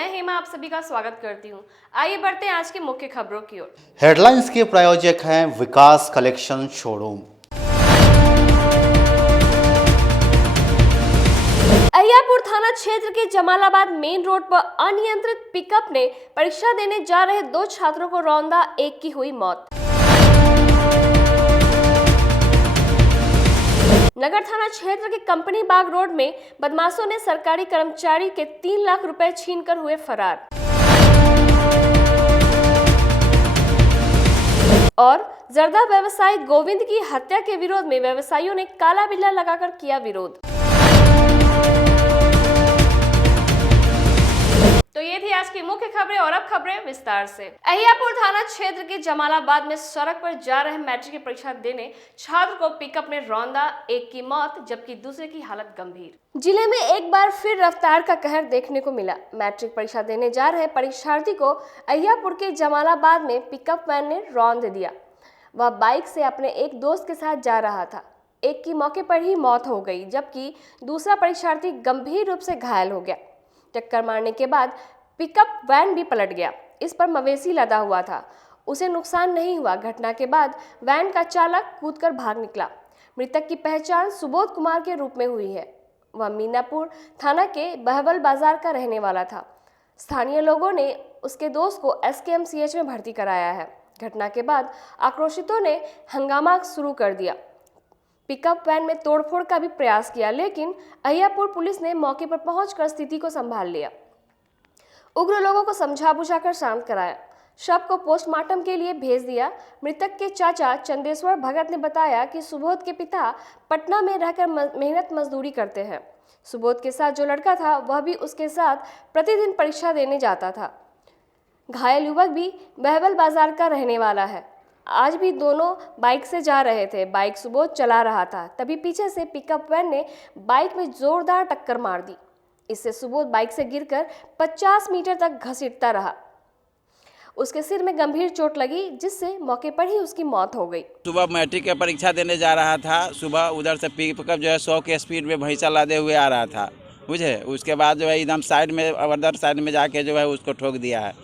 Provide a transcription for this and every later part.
मैं हेमा आप सभी का स्वागत करती हूँ। आइए बढ़ते हैं आज की मुख्य खबरों की ओर। हेडलाइंस के प्रायोजक हैं विकास कलेक्शन शोरूम। अहियापुर थाना क्षेत्र के जमालाबाद मेन रोड पर अनियंत्रित पिकअप ने परीक्षा देने जा रहे 2 छात्रों को रौंदा, एक की हुई मौत। नगर थाना क्षेत्र के कंपनी बाग रोड में बदमाशों ने सरकारी कर्मचारी के 3 लाख रुपए छीनकर हुए फरार। और जर्दा व्यवसायी गोविंद की हत्या के विरोध में व्यवसायियों ने काला बिल्ला लगाकर किया विरोध। तो ये थी आज की मुख्य खबरें और अब खबरें विस्तार से। अहियापुर थाना क्षेत्र के जमालाबाद में सड़क पर जा रहे मैट्रिक की परीक्षा देने छात्र को पिकअप ने रौंदा, एक की मौत जबकि दूसरे की हालत गंभीर। जिले में एक बार फिर रफ्तार का कहर देखने को मिला। मैट्रिक परीक्षा देने जा रहे परीक्षार्थी को अहियापुर के जमालाबाद में पिकअप वैन ने रौंद दिया। वह बाइक से अपने एक दोस्त के साथ जा रहा था। एक की मौके पर ही मौत हो गई जबकि दूसरा परीक्षार्थी गंभीर रूप से घायल हो गया। टक्कर मारने के बाद पिकअप वैन भी पलट गया। इस पर मवेशी लदा हुआ था, उसे नुकसान नहीं हुआ। घटना के बाद वैन का चालक कूदकर भाग निकला। मृतक की पहचान सुबोध कुमार के रूप में हुई है। वह मीनापुर थाना के बहवल बाजार का रहने वाला था। स्थानीय लोगों ने उसके दोस्त को SKMCH में भर्ती कराया है। घटना के बाद आक्रोशितों ने हंगामा शुरू कर दिया। पिकअप वैन में तोड़फोड़ का भी प्रयास किया, लेकिन अहियापुर पुलिस ने मौके पर पहुंचकर स्थिति को संभाल लिया। उग्र लोगों को समझा बुझाकर शांत कराया। शव को पोस्टमार्टम के लिए भेज दिया। मृतक के चाचा चंदेश्वर भगत ने बताया कि सुबोध के पिता पटना में रहकर मेहनत मजदूरी करते हैं। सुबोध के साथ जो लड़का था वह भी उसके साथ प्रतिदिन परीक्षा देने जाता था। घायल युवक भी बहवल बाजार का रहने वाला है। आज भी दोनों बाइक से जा रहे थे। बाइक सुबोध चला रहा था, तभी पीछे से पिकअप वैन ने बाइक में जोरदार टक्कर मार दी। इससे सुबोध बाइक से गिरकर 50 मीटर तक घसीटता रहा। उसके सिर में गंभीर चोट लगी, जिससे मौके पर ही उसकी मौत हो गई। सुबह मैट्रिक की परीक्षा देने जा रहा था। सुबह उधर से पिकअप जो है 100 के स्पीड में भैंसा लादे हुए आ रहा था, बुझे। उसके बाद जो है एकदम साइड में अदर साइड में जाके जो है उसको ठोक दिया है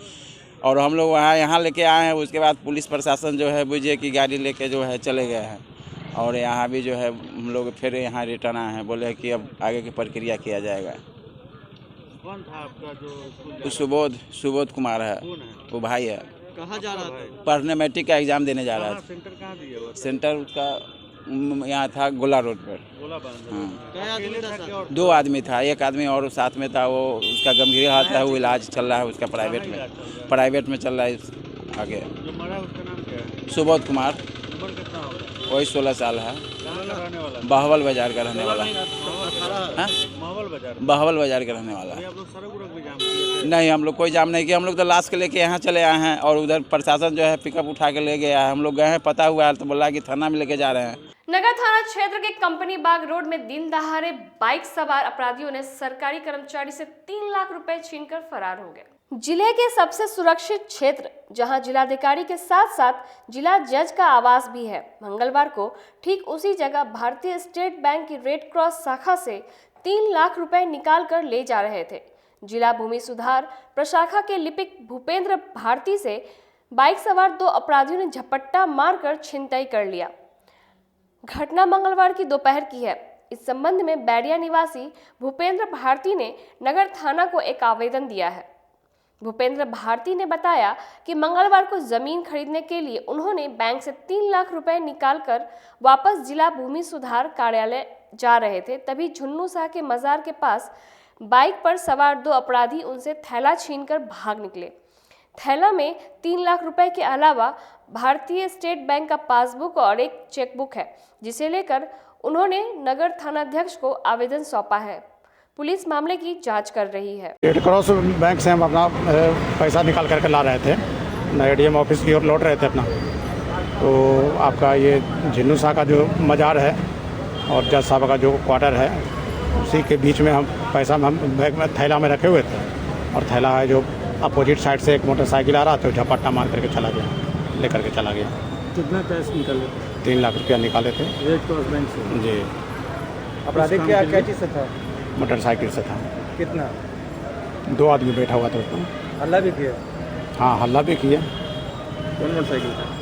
और हम लोग यहाँ लेके आए हैं। उसके बाद पुलिस प्रशासन जो है बुझे की गाड़ी लेके जो है चले गए हैं और यहाँ भी जो है हम लोग फिर यहाँ रिटर्न आए हैं। बोले कि अब आगे की प्रक्रिया किया जाएगा। कौन था आपका जो सुबोध कुमार है, वो भाई है। कहाँ जा रहा था? पढ़ने मैट्रिक का एग्जाम देने जा रहा था। सेंटर कहाँ दिया? सेंटर उसका यहाँ था गोला रोड पर। हाँ, क्या आदमी था? 2 आदमी था, एक आदमी और साथ में था। वो उसका गंभीर हालत है, वो इलाज चल रहा है उसका प्राइवेट में चल रहा है। आगे जो मरा उसका नाम क्या है? सुबोध कुमार, उम्र कितना होगा? वही 16 साल है। कहाँ का रहने वाला? बहवल बाजार का रहने वाला। हाँ? बहवल बाजार का रहने वाला। आप लोग सड़क उड़क भी जाम किए थे? नहीं, हम लोग कोई जाम नहीं किया। हम लोग तो लाश के लेके यहाँ चले आए हैं और उधर प्रशासन जो है पिकअप उठा के ले गया है। हम लोग गए हैं, पता हुआ है तो बोला कि थाना में लेके जा रहे हैं। नगर थाना क्षेत्र के कंपनी बाग रोड में दिन दहाड़े बाइक सवार अपराधियों ने सरकारी कर्मचारी से 3 लाख रुपए छीनकर फरार हो गए। जिले के सबसे सुरक्षित क्षेत्र, जहां जिलाधिकारी के साथ साथ जिला जज का आवास भी है, मंगलवार को ठीक उसी जगह भारतीय स्टेट बैंक की रेड क्रॉस शाखा से 3 लाख रुपए निकाल कर ले जा रहे थे। जिला भूमि सुधार प्रशाखा के लिपिक भूपेंद्र भारती से बाइक सवार 2 अपराधियों ने झपट्टा मारकर छिनतई कर लिया। घटना मंगलवार की दोपहर की है। इस संबंध में बैरिया निवासी भूपेंद्र भारती ने नगर थाना को एक आवेदन दिया है। भूपेंद्र भारती ने बताया कि मंगलवार को जमीन खरीदने के लिए उन्होंने बैंक से 3 लाख रुपए निकालकर वापस जिला भूमि सुधार कार्यालय जा रहे थे। तभी झुन्नू शाह के मजार के पास बाइक पर सवार 2 अपराधी उनसे थैला छीनकर भाग निकले। थैला में 3 लाख रुपए के अलावा भारतीय स्टेट बैंक का पासबुक और एक चेकबुक है, जिसे लेकर उन्होंने नगर थानाध्यक्ष को आवेदन सौंपा है। पुलिस मामले की जांच कर रही है। रेड क्रॉस बैंक से हम अपना पैसा निकाल करके ला रहे थे, ADM ऑफिस की ओर लौट रहे थे अपना। तो आपका ये झिन्नू शाह का जो मजार है और जज साहब का जो क्वार्टर है, उसी के बीच में हम पैसा हम बैग में थैला में रखे हुए थे और थैला है जो अपोजिट साइड से एक मोटरसाइकिल आ रहा था, झपट्टा मार करके चला गया, लेकर के चला गया। कितना कैश निकाले? 3 लाख रुपया निकाले थे रेड क्रॉस बैंक से। जी। अपराधी क्या चीज़ से था? मोटरसाइकिल से था। कितना? 2 आदमी बैठा हुआ था उसमें। हल्ला भी किया? हाँ, हल्ला भी किया। कौन मोटरसाइकिल था?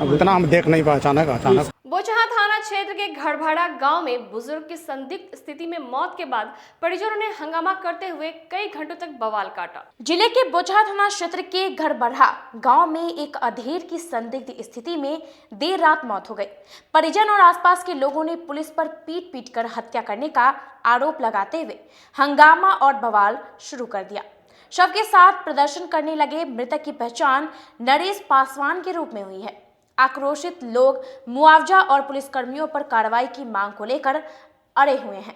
अब उतना हम देख नहीं पाए, अचानक बोचहां थाना क्षेत्र के घड़भाड़ा गांव में बुजुर्ग की संदिग्ध स्थिति में मौत के बाद परिजनों ने हंगामा करते हुए कई घंटों तक बवाल काटा। जिले के बोचहां थाना क्षेत्र के घड़बढ़ा गांव में एक अधेड़ की संदिग्ध स्थिति में देर रात मौत हो गई। परिजन और आसपास के लोगों ने पुलिस पर पीट कर हत्या करने का आरोप लगाते हुए हंगामा और बवाल शुरू कर दिया। शव के साथ प्रदर्शन करने लगे मृतक की पहचान नरेश पासवान के रूप में हुई है। आक्रोशित लोग मुआवजा और पुलिसकर्मियों पर कार्रवाई की मांग को लेकर अड़े हुए हैं।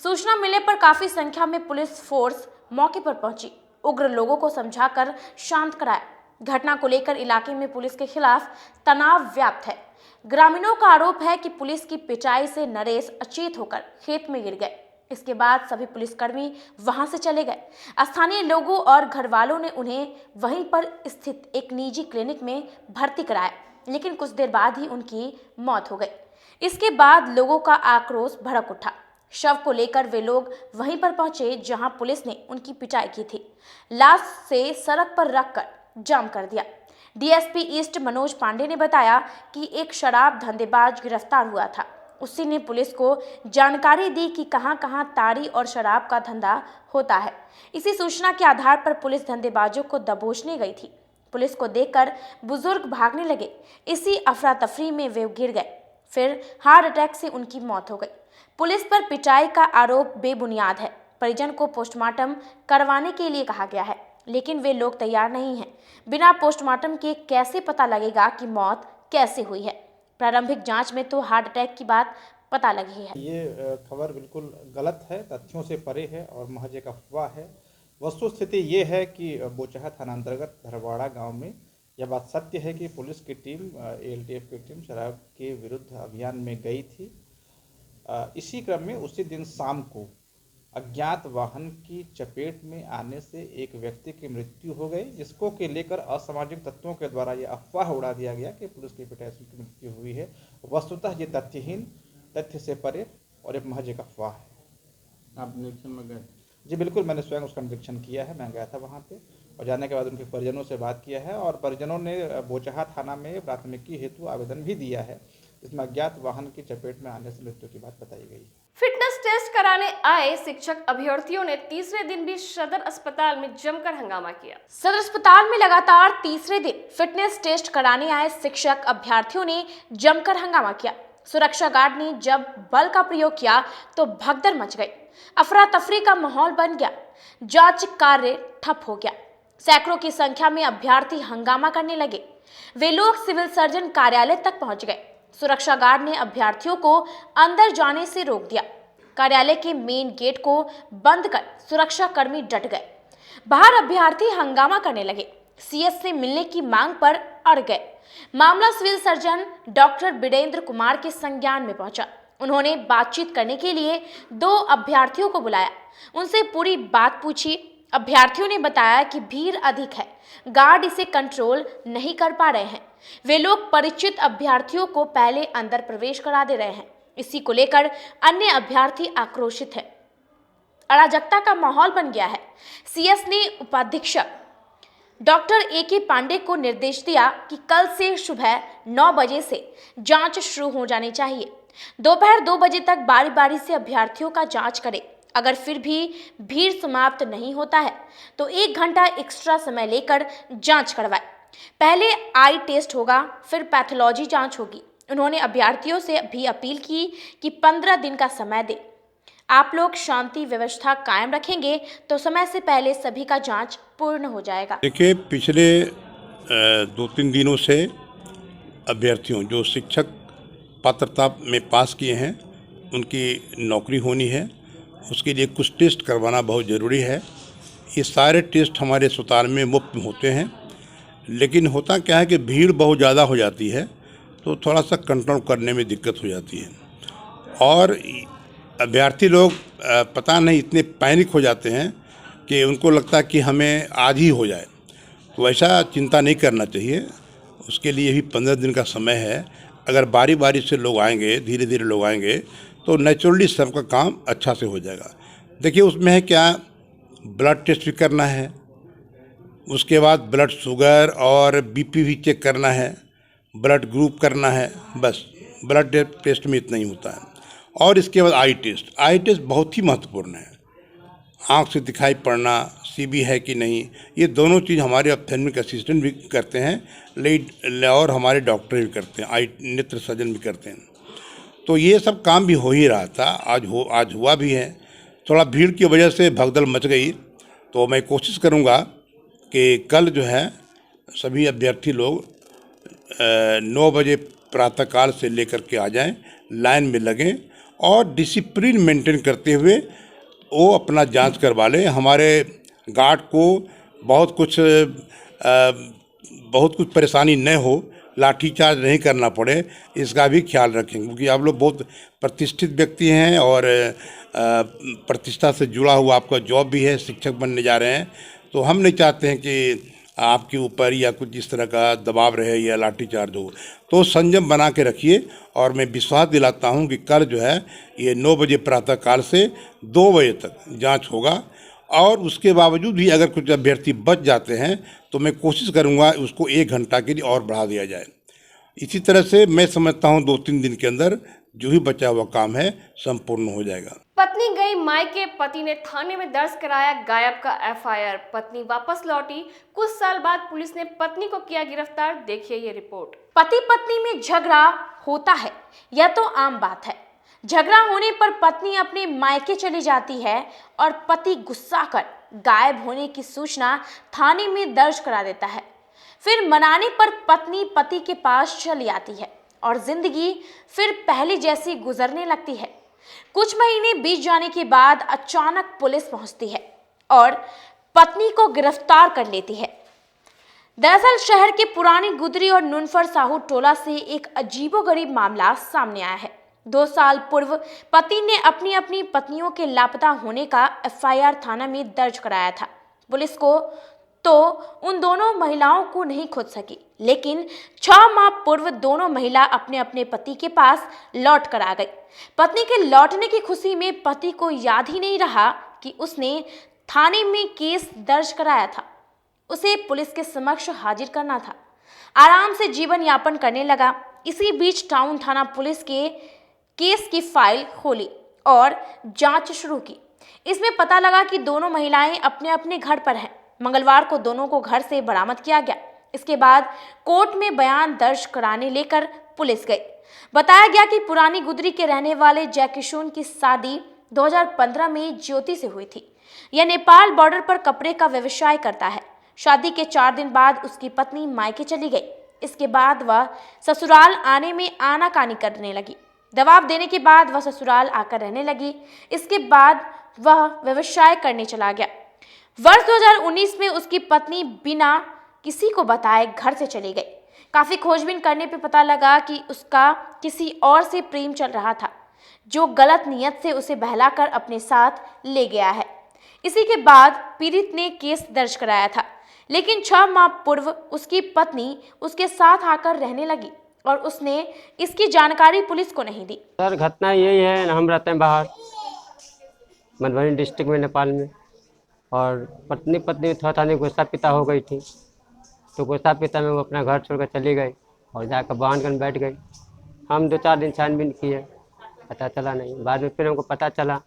सूचना मिलने पर काफी संख्या में पुलिस फोर्स मौके पर पहुंची, उग्र लोगों को समझाकर शांत कराया। घटना को लेकर इलाके में पुलिस के खिलाफ तनाव व्याप्त है। ग्रामीणों का आरोप है कि पुलिस की पिटाई से नरेश अचेत होकर खेत में गिर गए। इसके बाद सभी पुलिसकर्मी वहां से चले गए। स्थानीय लोगों और घर वालों ने उन्हें वहीं पर स्थित एक निजी क्लिनिक में भर्ती कराया, लेकिन कुछ देर बाद ही उनकी मौत हो गई। इसके बाद लोगों का आक्रोश भड़क उठा। शव को लेकर वे लोग वहीं पर पहुंचे जहां पुलिस ने उनकी पिटाई की थी। लाश से सड़क पर रखकर जाम कर दिया। डीएसपी ईस्ट मनोज पांडे ने बताया कि एक शराब धंधेबाज गिरफ्तार हुआ था। उसी ने पुलिस को जानकारी दी कि कहां-कहां ताड़ी और शराब का धंधा होता है। इसी सूचना के आधार पर पुलिस धंधेबाजों को दबोचने गई थी। पुलिस को देखकर बुजुर्ग भागने लगे। इसी अफरा तफरी में वे गिर गए, फिर हार्ट अटैक से उनकी मौत हो गई। पुलिस पर पिटाई का आरोप बेबुनियाद है। परिजन को पोस्टमार्टम करवाने के लिए कहा गया है, लेकिन वे लोग तैयार नहीं हैं। बिना पोस्टमार्टम के कैसे पता लगेगा कि मौत कैसे हुई है? प्रारंभिक जांच में तो हार्ट अटैक की बात पता लगी है। ये खबर बिल्कुल गलत है, तथ्यों से परे है और महज एक अफवाह है। वस्तुस्थिति ये है कि बोचहा थाना अंतर्गत धरवाड़ा गांव में यह बात सत्य है कि पुलिस की टीम, एलटीएफ की टीम शराब के विरुद्ध अभियान में गई थी। इसी क्रम में उसी दिन शाम को अज्ञात वाहन की चपेट में आने से एक व्यक्ति की मृत्यु हो गई, जिसको के लेकर असामाजिक तत्वों के द्वारा ये अफवाह उड़ा दिया गया कि पुलिस की पिटाई से उनकी मृत्यु हुई है। वस्तुतः ये तथ्यहीन, तथ्य से परे और एक महज एक अफवाह है। आप निरीक्षण में गए? जी बिल्कुल, मैंने स्वयं उसका निरीक्षण किया है। मैं गया था वहाँ पे और जाने के बाद उनके परिजनों से बात किया है और परिजनों ने बोचहा थाना में प्राथमिकी हेतु आवेदन भी दिया है, जिसमें अज्ञात वाहन की चपेट में आने से मृत्यु की बात बताई गई है। फिटनेस टेस्ट कराने आए शिक्षक अभ्यर्थियों ने तीसरे दिन भी सदर अस्पताल में जमकर हंगामा किया। सदर अस्पताल में लगातार तीसरे दिन फिटनेस टेस्ट कराने आए शिक्षक अभ्यर्थियों ने जमकर हंगामा किया। सुरक्षा गार्ड ने जब बल का प्रयोग किया तो भगदड़ मच गई। अफरा तफरी का माहौल बन गया। जांच कार्य ठप हो गया। सैकड़ों की संख्या में अभ्यर्थी हंगामा करने लगे। वे लोग सिविल सर्जन कार्यालय तक पहुंच गए। सुरक्षा गार्ड ने अभ्यर्थियों को अंदर जाने से रोक दिया। कार्यालय के मेन गेट को बंद कर सुरक्षा कर्मी डट गए। बाहर अभ्यर्थी हंगामा करने लगे। सीएस से मिलने की मांग पर अड़ गए। मामला civil surgeon doctor Birendra Kumar के संज्ञान में पहुंचा। उन्होंने बातचीत करने के लिए 2 अभ्यर्थियों को बुलाया, उनसे पूरी बात पूछी। अभ्यर्थियों ने बताया कि भीड़ अधिक है, गार्ड इसे कंट्रोल नहीं कर पा रहे हैं। वे लोग परिचित अभ्यर्थियों को पहले अंदर प्रवेश करा दे रहे हैं। इसी को लेकर अन्य अभ्यर्थी आक्रोशित है। अराजकता का माहौल बन गया है। सीएस ने उपाधीक्षक डॉक्टर ए.के. पांडे को निर्देश दिया कि कल से सुबह 9 बजे से जांच शुरू हो जानी चाहिए। दोपहर 2 बजे तक बारी बारी से अभ्यर्थियों का जांच करें। अगर फिर भी भीड़ समाप्त नहीं होता है तो 1 घंटा एक्स्ट्रा समय लेकर जांच करवाएं। पहले आई टेस्ट होगा, फिर पैथोलॉजी जांच होगी। उन्होंने अभ्यर्थियों से भी अपील की कि 15 दिन का समय दें। आप लोग शांति व्यवस्था कायम रखेंगे तो समय से पहले सभी का जांच पूर्ण हो जाएगा। देखिए, पिछले 2-3 दिनों से अभ्यर्थियों जो शिक्षक पात्रता में पास किए हैं उनकी नौकरी होनी है, उसके लिए कुछ टेस्ट करवाना बहुत ज़रूरी है। ये सारे टेस्ट हमारे अस्पताल में मुफ्त में होते हैं, लेकिन होता क्या है कि भीड़ बहुत ज़्यादा हो जाती है तो थोड़ा सा कंट्रोल करने में दिक्कत हो जाती है और अभ्यर्थी लोग पता नहीं इतने पैनिक हो जाते हैं कि उनको लगता है कि हमें आज ही हो जाए। तो ऐसा चिंता नहीं करना चाहिए। उसके लिए भी 15 दिन का समय है। अगर बारी बारी से लोग आएंगे, धीरे धीरे लोग आएंगे तो नेचुरली सबका काम अच्छा से हो जाएगा। देखिए, उसमें है क्या, ब्लड टेस्ट भी करना है, उसके बाद ब्लड शुगर और बीपी भी चेक करना है, ब्लड ग्रुप करना है। बस ब्लड टेस्ट में इतना ही होता है। और इसके बाद आई टेस्ट बहुत ही महत्वपूर्ण है। आँख से दिखाई पड़ना, सीबी है कि नहीं, ये दोनों चीज़ हमारे ऑप्थेल्मिक असिस्टेंट भी करते हैं, और हमारे डॉक्टर भी करते हैं, आई नेत्र सर्जन भी करते हैं। तो ये सब काम भी हो ही रहा था, आज हुआ भी है। थोड़ा भीड़ की वजह से भगदड़ मच गई, तो मैं कोशिश करूँगा कि कल जो है सभी अभ्यर्थी लोग 9 बजे प्रातःकाल से लेकर के आ जाएं, लाइन में लगें और डिसिप्लिन मेंटेन करते हुए वो अपना जांच करवा लें। हमारे गार्ड को बहुत कुछ परेशानी न हो, लाठीचार्ज नहीं करना पड़े, इसका भी ख्याल रखें, क्योंकि आप लोग बहुत प्रतिष्ठित व्यक्ति हैं और प्रतिष्ठा से जुड़ा हुआ आपका जॉब भी है, शिक्षक बनने जा रहे हैं। तो हम नहीं चाहते हैं कि आपके ऊपर या कुछ इस तरह का दबाव रहे या लाठीचार्ज हो। तो संयम बना के रखिए और मैं विश्वास दिलाता हूं कि कल जो है ये 9 बजे प्रातःकाल से 2 बजे तक जांच होगा। और उसके बावजूद भी अगर कुछ अभ्यर्थी बच जाते हैं तो मैं कोशिश करूंगा उसको 1 घंटा के लिए और बढ़ा दिया जाए। इसी तरह से मैं समझता हूं 2-3 दिन के अंदर जो ही बचा हुआ काम है संपूर्ण हो जाएगा। पत्नी गई मायके, पति ने थाने में दर्ज कराया गायब का एफआईआर। पत्नी वापस लौटी, कुछ साल बाद पुलिस ने पत्नी को किया गिरफ्तार। देखिए ये रिपोर्ट। पति पत्नी में झगड़ा होता है, यह तो आम बात है। झगड़ा होने पर पत्नी अपने मायके चली जाती है और पति गुस्सा कर गायब होने की सूचना थाने में दर्ज करा देता है। फिर मनाने पर पत्नी पति के पास चली आती है और जिंदगी फिर पहले जैसी गुजरने लगती है। कुछ महीने बीत जाने के बाद अचानक पुलिस पहुंचती है और पत्नी को गिरफ्तार कर लेती है। दरअसल शहर के पुरानी गुदरी और नुनफर साहू टोला से एक अजीबोगरीब मामला सामने आया है। 2 साल पूर्व पति ने अपनी पत्नियों के लापता होने का एफआईआर थाना में दर्ज कराया था। पुलिस को तो उन दोनों महिलाओं को नहीं खोज सकी, लेकिन 6 माह पूर्व दोनों महिला अपने पति के पास लौट कर आ गई। पत्नी के लौटने की खुशी में पति को याद ही नहीं रहा कि उसने थाने में केस दर्ज कराया था। उसे पुलिस के समक्ष हाजिर करना था। आराम से जीवन यापन करने लगा। इसी बीच टाउन थाना पुलिस के केस की फाइल खोली और जांच शुरू की। इसमें पता लगा कि दोनों महिलाएं अपने घर पर हैं। मंगलवार को दोनों को घर से बरामद किया गया। इसके बाद कोर्ट में बयान दर्ज कराने लेकर पुलिस गई। बताया गया कि पुरानी गुदरी के रहने वाले जयकिशोर की शादी 2015 में ज्योति से हुई थी। यह नेपाल बॉर्डर पर कपड़े का व्यवसाय करता है। शादी के 4 दिन बाद उसकी पत्नी मायके चली गई। इसके बाद वह ससुराल आने में आनाकानी करने लगी। दबाव देने के बाद वह ससुराल आकर रहने लगी। इसके बाद वह व्यवसाय करने चला गया। वर्ष 2019 में उसकी पत्नी बिना किसी को बताए घर से चली गई। काफी खोजबीन करने पे पता लगा कि उसका किसी और से प्रेम चल रहा था, जो गलत नियत से उसे बहलाकर अपने साथ ले गया है। इसी के बाद पीड़ित ने केस दर्ज कराया था, लेकिन 6 माह पूर्व उसकी पत्नी उसके साथ आकर रहने लगी और उसने इसकी जानकारी पुलिस को नहीं दी। सर घटना यही है, हम रहते हैं बाहर मधुबनी डिस्ट्रिक्ट में, नेपाल में, और पत्नी थोड़ा नहीं गुस्सा पिता हो गई थी, तो गुस्सा पिता में वो अपना घर छोड़कर चली गई और जाकर बांध कर बैठ गई। हम 2-4 दिन छानबीन किए, पता चला नहीं। बाद में फिर हमको पता चला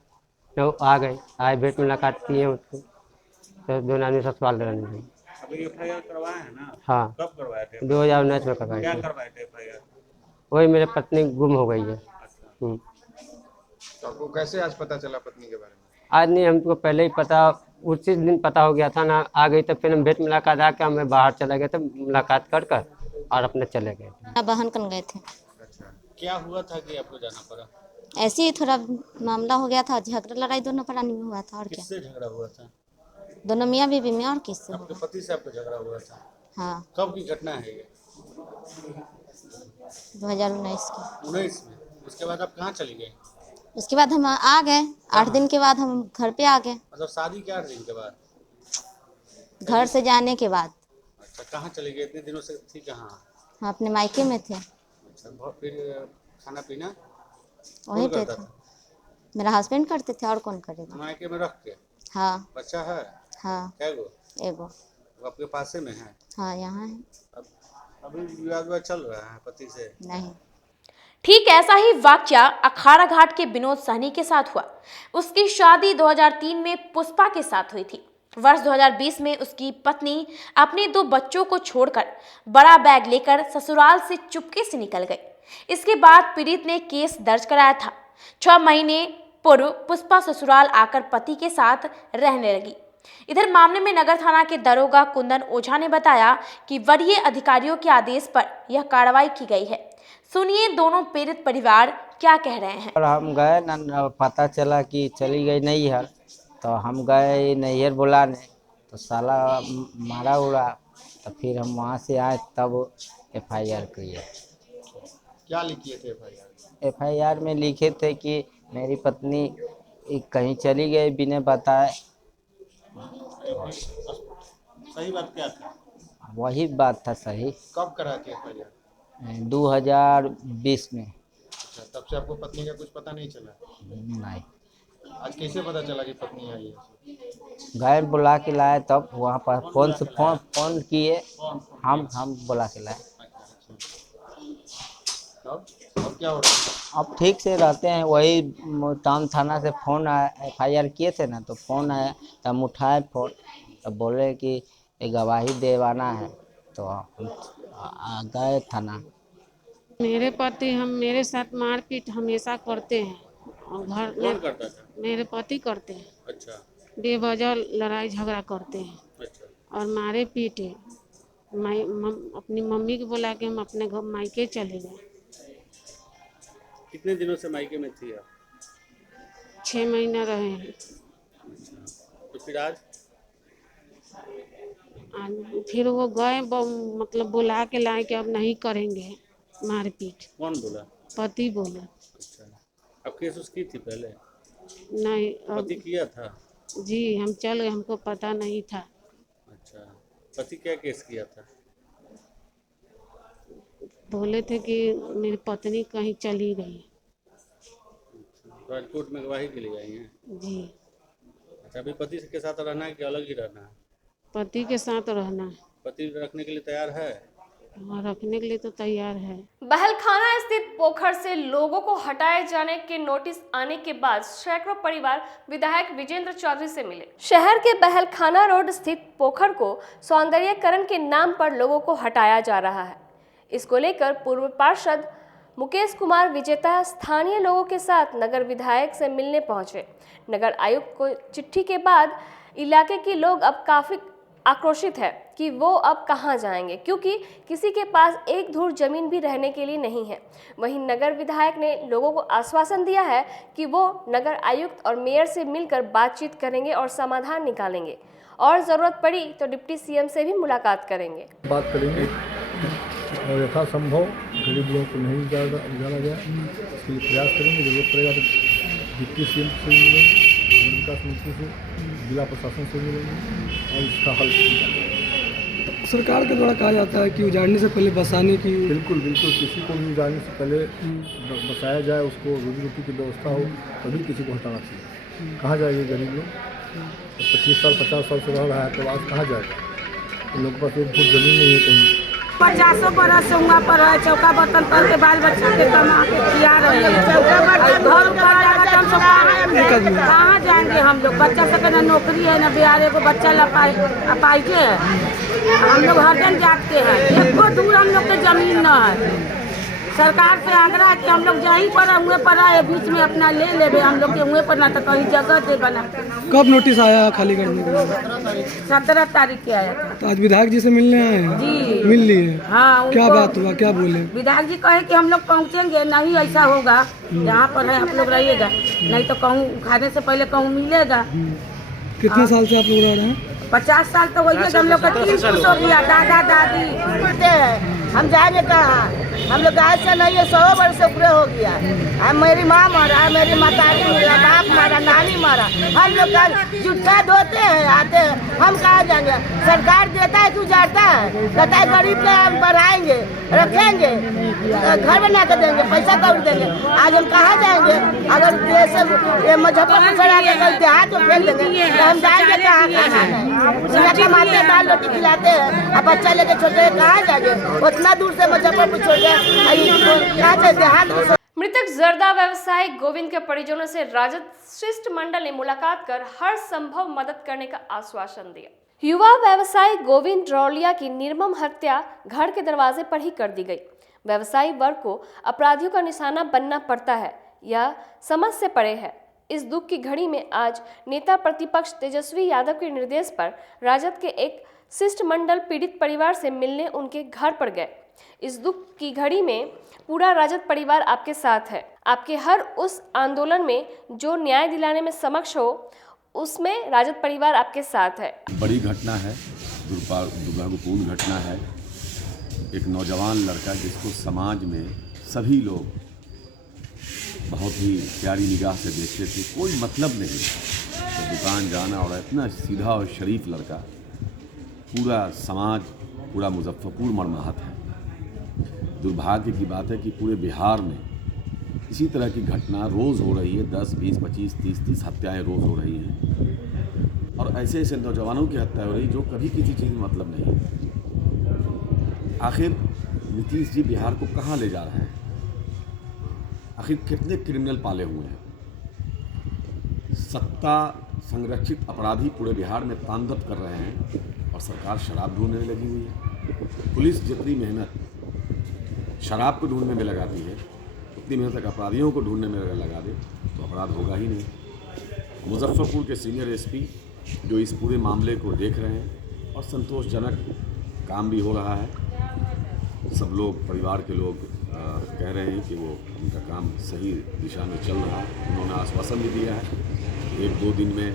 तो आ गए, आए भेंट मुलाकात किए उसको, तो दोनों आदमी ससुराल रहने लगे। अभी एफआईआर करवाया है ना? हाँ। कब करवाए थे? 2019 में करवाए। क्या करवाए थे एफआईआर? वही मेरे पत्नी गुम हो गई है। तो आपको कैसे आज पता चला पत्नी के बारे में? आज नहीं, हमको पहले ही पता, उसी दिन पता हो गया था ना। आ गई तो फिर हम भेंट मुलाकात आके हमें बाहर चले गए थे, मुलाकात कर और अपने चले गए। बहन कन गए थे। अच्छा, क्या हुआ था कि आपको जाना पड़ा? ऐसे ही थोड़ा मामला हो गया था, झगड़ा लड़ाई दोनों प्राणी में हुआ था। और क्या? किससे झगड़ा हुआ था? दोनों मियाँ बीवी में। और किससे? आपके पति से आपका झगड़ा हुआ था? हाँ। कब की घटना है ये? 2019 की। 19 में। उसके बाद आप कहाँ चली गई? उसके बाद हम आ गए, 8 दिन के बाद हम घर पे आ गए। मतलब शादी के 8 दिन के बाद? घर से जाने के बाद। अच्छा, कहाँ चली गई? इतने दिनों से थी कहाँ? हम अपने मायके में थे। अच्छा, फिर खाना पीना वहीं पे था। मेरा हस्बैंड करते थे, और कौन करेगा? मायके में रख के? हाँ बच्चा है? हाँ क्या गो? एगो। वो आपके पासे में है? हाँ यहाँ है। अभी विवाद चल रहा है पति से? नहीं। ठीक ऐसा ही वाकया अखाड़ा घाट के विनोद सहनी के साथ हुआ। उसकी शादी 2003 में पुष्पा के साथ हुई थी। वर्ष 2020 में उसकी पत्नी अपने 2 बच्चों को छोड़कर बड़ा बैग लेकर ससुराल से चुपके से निकल गई। इसके बाद पीड़ित ने केस दर्ज कराया था। 6 महीने पूर्व पुष्पा ससुराल आकर पति के साथ रहने लगी। इधर मामले में नगर थाना के दरोगा कुंदन ओझा ने बताया कि वरीय अधिकारियों के आदेश पर यह कार्रवाई की गई है। सुनिए दोनों पीड़ित परिवार क्या कह रहे हैं। और हम गए ना, पता चला कि चली गई नैहर, तो हम गए नैहर बुलाने, तो साला मारा उड़ा, तो फिर हम वहाँ से आए तब FIR किए। क्या लिखे थे FIR? FIR में लिखे थे कि मेरी पत्नी कहीं चली गई बिना बताए। सही बात क्या था? वही बात था सही। कब करा थे FIR? 2020 में। अच्छा, तब से आपको पत्नी का कुछ पता नहीं चला? नहीं। आज कैसे पता चला कि पत्नी आई है? गए बुला के लाए, तब वहाँ पर फोन किए, हम बुला के लाए। अब क्या हो रहा है? अब ठीक से रहते हैं। वही टाउन थाना से फोन आया, FIR किए थे ना, तो फोन आया, तो हम उठाए फोन, तो बोले कि गवाही देवाना है, तो हम गए थाना। मेरे पति मेरे साथ मारपीट हमेशा करते हैं और घर कौन करता था? मेरे पति करते हैं। अच्छा। बेवजह लड़ाई झगड़ा करते हैं। अच्छा। और मारे पीटे। अपनी मम्मी को बुला के हम अपने घर मायके चले गए। कितने दिनों से मायके में थी आप? 6 महीना रहे हैं। तो फिर आज फिर वो गए मतलब बुला के लाए कि अब नहीं करेंगे मारपीट। कौन बोला? पति बोले। अच्छा। अब केस उसकी थी पहले? नहीं। पति किया था? जी हम चल गए, हमको पता नहीं था। अच्छा। पति क्या केस किया था? बोले थे कि मेरी पत्नी कहीं चली गई। तो आज कोर्ट में गवाही के लिए आई हैं? जी। अच्छा, अभी पति के साथ रहना है कि अलग ही रहना है? पति के साथ रहना है। पति रखने के लिए तैयार है? और रखने के लिए तो तैयार है। बहलखाना स्थित पोखर से लोगों को हटाए जाने के नोटिस आने के बाद सैकड़ों परिवार विधायक विजेंद्र चौधरी से मिले। शहर के बहलखाना रोड स्थित पोखर को सौंदर्यीकरण के नाम पर लोगों को हटाया जा रहा है। इसको लेकर पूर्व पार्षद मुकेश कुमार विजेता स्थानीय लोगों के साथ नगर विधायक से मिलने पहुंचे। नगर आयुक्त को चिट्ठी के बाद इलाके के लोग अब काफी आक्रोशित है कि वो अब कहां जाएंगे, क्योंकि किसी के पास एक धूर जमीन भी रहने के लिए नहीं है। वहीं नगर विधायक ने लोगों को आश्वासन दिया है कि वो नगर आयुक्त और मेयर से मिलकर बातचीत करेंगे और समाधान निकालेंगे और जरूरत पड़ी तो डिप्टी CM से भी मुलाकात करेंगे। बात करेंगे और यथासंभव गरीब लोगों को नहीं जाना जाए, इसके लिए प्रयास करेंगे। जरूरत पड़ेगा तो डिप्टी CM से मिलेंगे, नगर विकास मंत्री से, जिला प्रशासन से मिलेंगे और इसका हल किया। सरकार के द्वारा कहा जाता है कि उजाड़ने से पहले बसाने की। बिल्कुल किसी को भी उजाड़ने से पहले बसाया जाए, उसको रोजी रोटी की व्यवस्था हो, तभी किसी को हटाना चाहिए। कहाँ जाएंगे गरीब लोग? 25 साल 50 साल से रह रहा है, तो आज कहाँ जाएगा? उन लोगों के पास एक फुट जमीन नहीं है कहीं। 50 बरस से हुआ पर है, चौका बर्तन पर के बाल बच्चा के कमा के खिया रहे हैं। घर कहाँ जाएंगे हम लोग? बच्चा सबके न नौकरी है, न बिहार को बच्चा अपाइजे है। हम लोग हरदम जाते हैं, एको दूर हम लोग के जमीन न है। सरकार से आग्रह है कि हम लोग जहीं पर हुए पर आए बीच में अपना ले लेवे, हम लोग के हुए पर ना तो कहीं जगह दे बना। कब नोटिस आया खाली करने के लिए? 17 तारीख के आया था। तो आज विधायक जी से मिलने आए हैं? जी मिल लिए? हाँ। क्या बात हुआ, क्या बोले? विधायक जी कहे कि हम लोग पहुँचेंगे, नहीं ऐसा होगा जहाँ पर है आप लोग रहिएगा, नहीं तो कहूँ खाने से पहले कहूँ मिलेगा। कितने साल से आप लोग रह रहे हैं? 50 साल तो वही है। हम लोग का 3 पुरुष हो गया, दादा दादी। हम जाएंगे कहाँ? हम लोग गाय से नहीं है, 100 वर्ष से ऊपर हो गया। मेरी माँ मरा, मेरी माता मेरा बाप मारा, नानी मारा। हम लोग का जुट्ठा धोते हैं, आते हैं, हम कहाँ जाएंगे? सरकार देता है कि उजाड़ता है? कहता है गरीब पे हम बढ़ाएंगे, रखेंगे, घर बना कर देंगे, पैसा कौन देंगे? आज हम कहाँ जाएंगे? अगर मुजफ्फरपुर चढ़ा के देहात में फेंक देंगे तो हम जाएंगे कहाँ? कमाते हैं, दाल रोटी खिलाते हैं, अब बच्चा लेके छोटे कहाँ जाएंगे? उतना दूर से मुजफ्फरपुर छोड़ के कहाँ जाए देहात में? मृतक जर्दा व्यवसायी गोविंद के परिजनों से राजद शिष्टमंडल ने मुलाकात कर हर संभव मदद करने का आश्वासन दिया। युवा व्यवसायी गोविंद ड्रोलिया की निर्मम हत्या घर के दरवाजे पर ही कर दी गई। व्यवसायी वर्ग को अपराधियों का निशाना बनना पड़ता है, यह समझ से परे है। इस दुख की घड़ी में आज नेता प्रतिपक्ष तेजस्वी यादव के निर्देश पर राजद के एक शिष्टमंडल पीड़ित परिवार से मिलने उनके घर पर गए। इस दुख की घड़ी में पूरा राजद परिवार आपके साथ है। आपके हर उस आंदोलन में जो न्याय दिलाने में समक्ष हो, उसमें राजद परिवार आपके साथ है। बड़ी घटना है, दुर्भाग्यपूर्ण घटना है। एक नौजवान लड़का जिसको समाज में सभी लोग बहुत ही प्यारी निगाह से देखते थे, कोई मतलब नहीं तो दुकान जाना, और इतना सीधा और शरीफ लड़का, पूरा समाज, पूरा मुजफ्फरपुर मर्माहत है। दुर्भाग्य की बात है कि पूरे बिहार में इसी तरह की घटना रोज़ हो रही है। 10, 20, 25, 30 हत्याएं रोज़ हो रही हैं, और ऐसे ऐसे नौजवानों की हत्या हो रही जो कभी किसी चीज़ में मतलब नहीं है। आखिर नीतीश जी बिहार को कहाँ ले जा रहे हैं? आखिर कितने क्रिमिनल पाले हुए हैं? सत्ता संरक्षित अपराधी पूरे बिहार में तांडव कर रहे हैं, और सरकार शराब ढूंढने में लगी हुई है। पुलिस जितनी मेहनत शराब को ढूंढने में लगाती है, उतनी मेहनत तक अपराधियों को ढूंढने में लगा दे तो अपराध होगा ही नहीं। मुजफ्फरपुर के सीनियर एसपी जो इस पूरे मामले को देख रहे हैं, और संतोषजनक काम भी हो रहा है। सब लोग, परिवार के लोग कह रहे हैं कि वो उनका काम सही दिशा में चल रहा है। उन्होंने आश्वासन भी दिया है 1-2 दिन में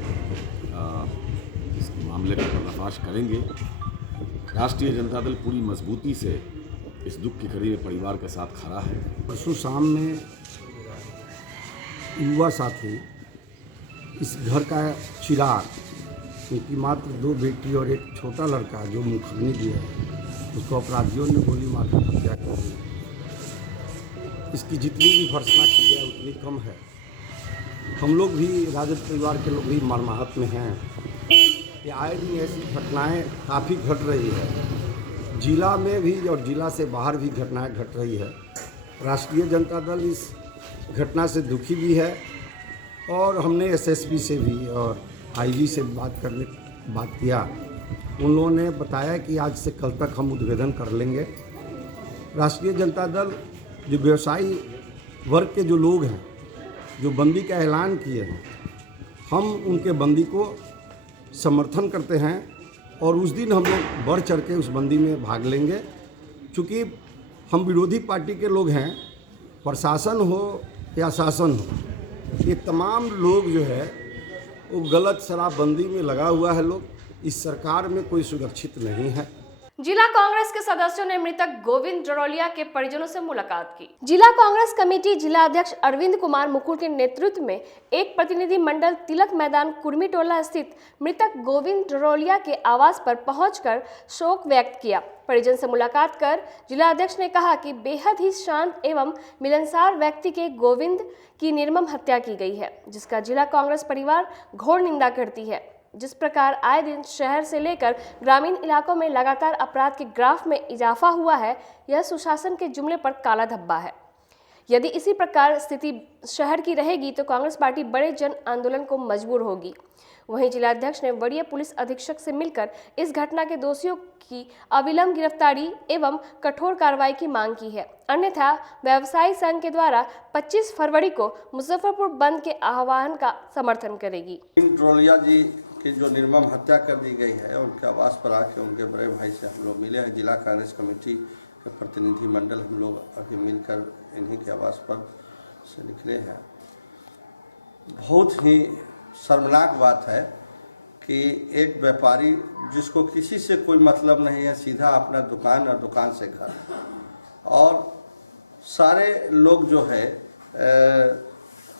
इस मामले का पर्दाफाश करेंगे। राष्ट्रीय जनता दल पूरी मजबूती से इस दुख की घड़ी में परिवार के साथ खड़ा है। परसों शाम में युवा साथी इस घर का चिराग, उनकी मात्र 2 बेटी और एक छोटा लड़का जो मुखग्नि दिया है, उसको अपराधियों ने गोली मारकर हत्या कर दी। इसकी जितनी भी भर्त्सना की जाए उतनी कम है। हम लोग भी, राजद परिवार के लोग भी मर्माहत में हैं कि आए दिन ऐसी घटनाएं काफ़ी घट रही है। जिला में भी और जिला से बाहर भी घटनाएं घट रही है। राष्ट्रीय जनता दल इस घटना से दुखी भी है, और हमने एसएसपी से भी और आईजी से बात किया। उन लोगों ने बताया कि आज से कल तक हम उद्भेदन कर लेंगे। राष्ट्रीय जनता दल जो व्यवसायी वर्ग के जो लोग हैं, जो बंदी का ऐलान किए हैं, हम उनके बंदी को समर्थन करते हैं, और उस दिन हम लोग बढ़ चढ़ के उस बंदी में भाग लेंगे। चूँकि हम विरोधी पार्टी के लोग हैं, प्रशासन हो या शासन हो, ये तमाम लोग जो है वो गलत शराबबंदी में लगा हुआ है। लोग, इस सरकार में कोई सुरक्षित नहीं है। जिला कांग्रेस के सदस्यों ने मृतक गोविंद ड्रोलिया के परिजनों से मुलाकात की। जिला कांग्रेस कमेटी जिला अध्यक्ष अरविंद कुमार मुकुल के नेतृत्व में एक प्रतिनिधि मंडल तिलक मैदान कुर्मी टोला स्थित मृतक गोविंद ड्रोलिया के आवास पर पहुंचकर शोक व्यक्त किया। परिजन से मुलाकात कर जिला अध्यक्ष ने कहा कि बेहद ही शांत एवं मिलनसार व्यक्ति के गोविंद की निर्मम हत्या की गई है, जिसका जिला कांग्रेस परिवार घोर निंदा करती है। जिस प्रकार आए दिन शहर से लेकर ग्रामीण इलाकों में लगातार अपराध के ग्राफ में इजाफा हुआ है, यह सुशासन के जुमले पर काला धब्बा है। यदि इसी प्रकार स्थिति शहर की रहेगी तो कांग्रेस पार्टी बड़े जन आंदोलन को मजबूर होगी। वहीं जिलाध्यक्ष ने वरीय पुलिस अधीक्षक से मिलकर इस घटना के दोषियों की अविलंब गिरफ्तारी एवं कठोर कार्रवाई की मांग की है। अन्यथा व्यवसायी संघ के द्वारा 25 फरवरी को मुजफ्फरपुर बंद के आह्वान का समर्थन करेगी। ड्रोलिया जी की जो निर्मम हत्या कर दी गई है, उनके आवास पर आके उनके बड़े भाई से हम लोग मिले हैं। जिला कांग्रेस कमेटी के प्रतिनिधि मंडल हम लोग अभी मिलकर इन्हीं के आवास पर से निकले हैं। बहुत ही शर्मनाक बात है कि एक व्यापारी जिसको किसी से कोई मतलब नहीं है, सीधा अपना दुकान और दुकान से घर, और सारे लोग जो है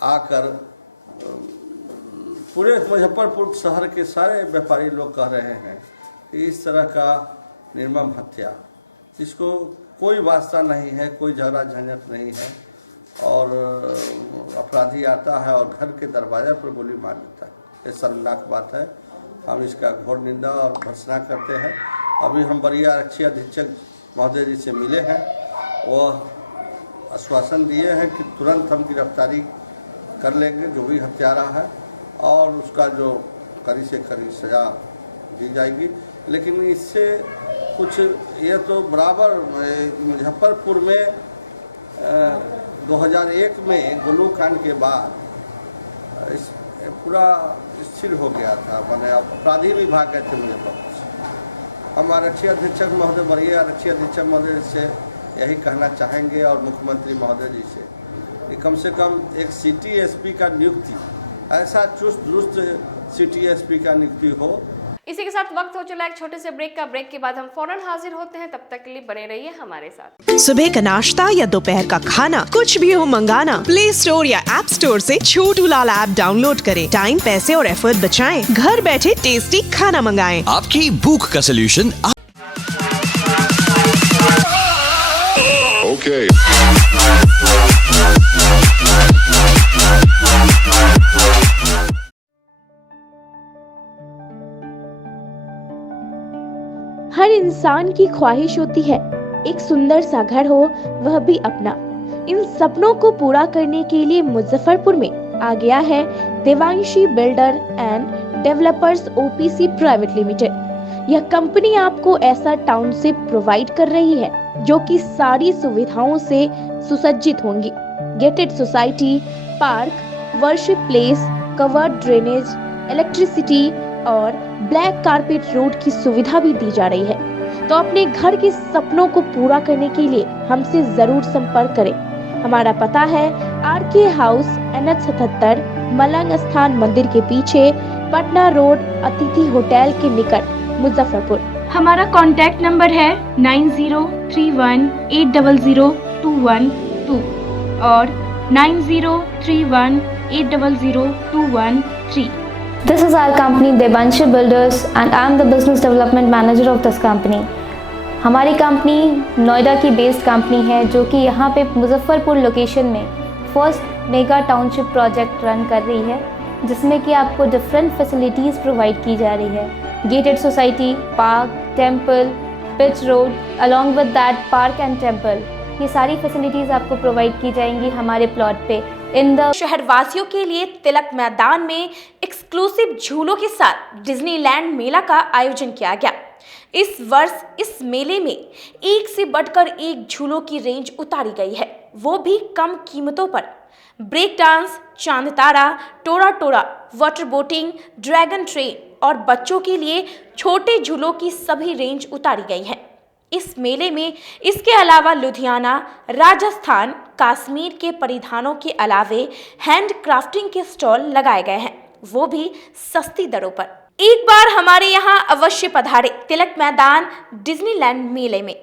आकर पूरे मुजफ्फरपुर शहर के सारे व्यापारी लोग कह रहे हैं कि इस तरह का निर्मम हत्या जिसको कोई वास्ता नहीं है, कोई झगड़ा झंझट नहीं है और अपराधी आता है और घर के दरवाजे पर गोली मार देता है, ये शर्मनाक बात है। हम इसका घोर निंदा और भर्त्सना करते हैं। अभी हम वरीय आरक्षी अधीक्षक महोदय जी से मिले हैं, वो आश्वासन दिए हैं कि तुरंत हम गिरफ्तारी कर लेंगे जो भी हत्यारा है और उसका जो कड़ी से कड़ी सजा दी जाएगी। लेकिन इससे कुछ ये तो बराबर मुजफ्फरपुर में 2001 में गोलू कांड के बाद इस पूरा स्थिर हो गया था, मैंने अपराधी भी भाग गए थे मुजफ्फरपुर से। हम आरक्षी अधीक्षक महोदय, वरीय आरक्षी अधीक्षक महोदय से यही कहना चाहेंगे और मुख्यमंत्री महोदय जी से कि कम से कम एक सिटी एसपी का नियुक्ति, ऐसा चुस्त दुरुस्त सिटी एसपी का नियुक्ति हो। इसी के साथ वक्त हो चला एक छोटे से ब्रेक का। ब्रेक के बाद हम फौरन हाजिर होते हैं, तब तक के लिए बने रहिए हमारे साथ। सुबह का नाश्ता या दोपहर का खाना, कुछ भी हो मंगाना, प्ले स्टोर या ऐप स्टोर से छोटू लाल ऐप डाउनलोड करें। टाइम, पैसे और एफर्ट बचाएं, घर बैठे टेस्टी खाना मंगाएं। आपकी भूख का सलूशन। Okay. हर इंसान की ख्वाहिश होती है एक सुंदर सा घर हो, वह भी अपना। इन सपनों को पूरा करने के लिए मुजफ्फरपुर में आ गया है Devanshi builder and developers OPC private limited. यह कंपनी आपको ऐसा टाउनशिप प्रोवाइड कर रही है जो कि सारी सुविधाओं से सुसज्जित होंगी। Gated society, park, worship place, covered drainage, electricity और ब्लैक कारपेट रोड की सुविधा भी दी जा रही है। तो अपने घर के सपनों को पूरा करने के लिए हमसे जरूर संपर्क करें। हमारा पता है आरके हाउस, NH77, मलंग स्थान मंदिर के पीछे, पटना रोड, अतिथि होटल के निकट, मुजफ्फरपुर। हमारा कॉन्टैक्ट नंबर है 9031800212 और 9031800213। This is our company Devanshi Builders and I am the business development manager of this company. हमारी कंपनी नोएडा की बेस्ड कंपनी है जो कि यहाँ पे मुजफ्फरपुर लोकेशन में first mega township project run कर रही है, जिसमें कि आपको डिफरेंट फैसिलिटीज़ प्रोवाइड की जा रही है। Gated society, park, temple, pitch road, along with that park and temple, ये सारी फैसिलिटीज़ आपको प्रोवाइड की जाएंगी हमारे प्लॉट पे। शहरवासियों के लिए तिलक मैदान में एक्सक्लूसिव झूलों के साथ डिज्नीलैंड मेला का आयोजन किया गया। इस वर्ष इस मेले में एक से बढ़कर एक झूलों की रेंज उतारी गई है, वो भी कम कीमतों पर। ब्रेक डांस, चांद तारा, टोरा टोरा, वाटर बोटिंग, ड्रैगन ट्रेन और बच्चों के लिए छोटे झूलों की सभी रेंज उतारी गई है। इस मेले में इसके अलावा लुधियाना, राजस्थान, कश्मीर के परिधानों के अलावे हैंड क्राफ्टिंग के स्टॉल लगाए गए हैं, वो भी सस्ती दरों पर। एक बार हमारे यहाँ अवश्य पधारे तिलक मैदान डिज्नीलैंड मेले में।